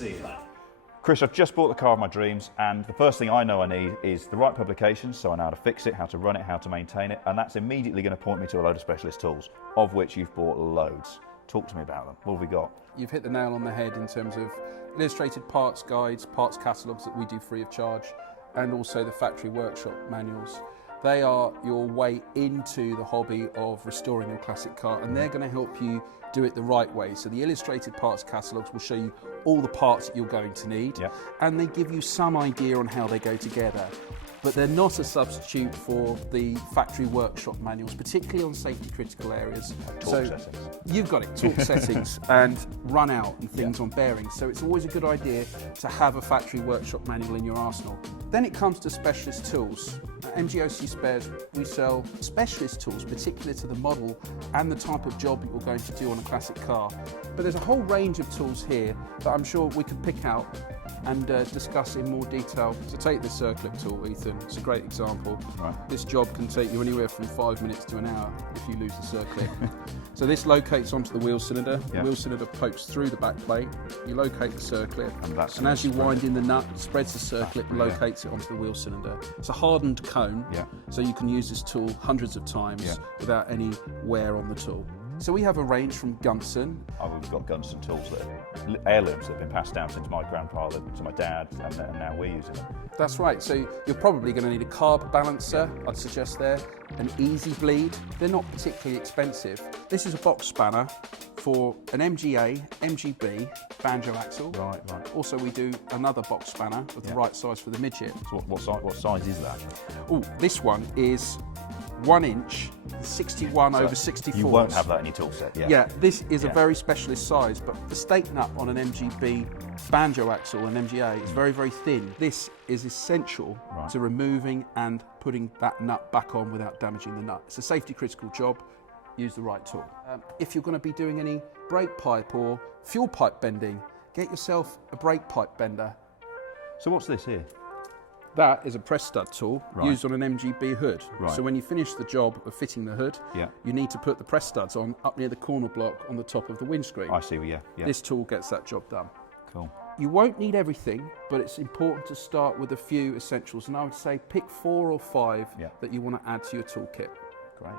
see it. Chris, I've just bought the car of my dreams, and the first thing I know I need is the right publications, so I know how to fix it, how to run it, how to maintain it, and that's immediately going to point me to a load of specialist tools, of which you've bought loads. Talk to me about them. What have we got? You've hit the nail on the head in terms of illustrated parts guides, parts catalogues that we do free of charge, and also the factory workshop manuals. They are your way into the hobby of restoring your classic car, and they're going to help you do it the right way. So the illustrated parts catalogues will show you all the parts that you're going to need, and they give you some idea on how they go together. But they're not a substitute for the factory workshop manuals, particularly on safety critical areas. Torque settings. You've got it, torque settings and run out and things on bearings. So it's always a good idea to have a factory workshop manual in your arsenal. Then it comes to specialist tools. At MGOC Spares, we sell specialist tools, particular to the model and the type of job that you're going to do on a classic car. But there's a whole range of tools here that I'm sure we could pick out and discuss in more detail. So take the circlip tool, Ethan. It's a great example. Right. This job can take you anywhere from 5 minutes to an hour if you lose the circlip. So this locates onto the wheel cylinder. The wheel cylinder pokes through the back plate. You locate the circlip, and as you wind in the nut, it spreads the circlip and locates it onto the wheel cylinder. It's a hardened cone, so you can use this tool hundreds of times without any wear on the tool. So we have a range from Gunson. We've got Gunson tools that are heirlooms that have been passed down since my grandfather to my dad, and now we're using them. That's right. So you're probably going to need a carb balancer, I'd suggest there, an easy bleed. They're not particularly expensive. This is a box spanner for an MGA, MGB, banjo axle. Right. Also, we do another box spanner of the right size for the midget. So what size is that? Oh, this one is 1 inch, 61 over 64. You won't have that in your tool set, Yeah, this is a very specialist size, but the stake nut on an MGB banjo axle and MGA is very, very thin. This is essential to removing and putting that nut back on without damaging the nut. It's a safety critical job. Use the right tool. If you're going to be doing any brake pipe or fuel pipe bending, get yourself a brake pipe bender. So what's this here? That is a press stud tool used on an MGB hood. So when you finish the job of fitting the hood, you need to put the press studs on up near the corner block on the top of the windscreen. I see, yeah. This tool gets that job done. Cool. You won't need everything, but it's important to start with a few essentials, and I would say pick 4 or 5 that you want to add to your toolkit. Great.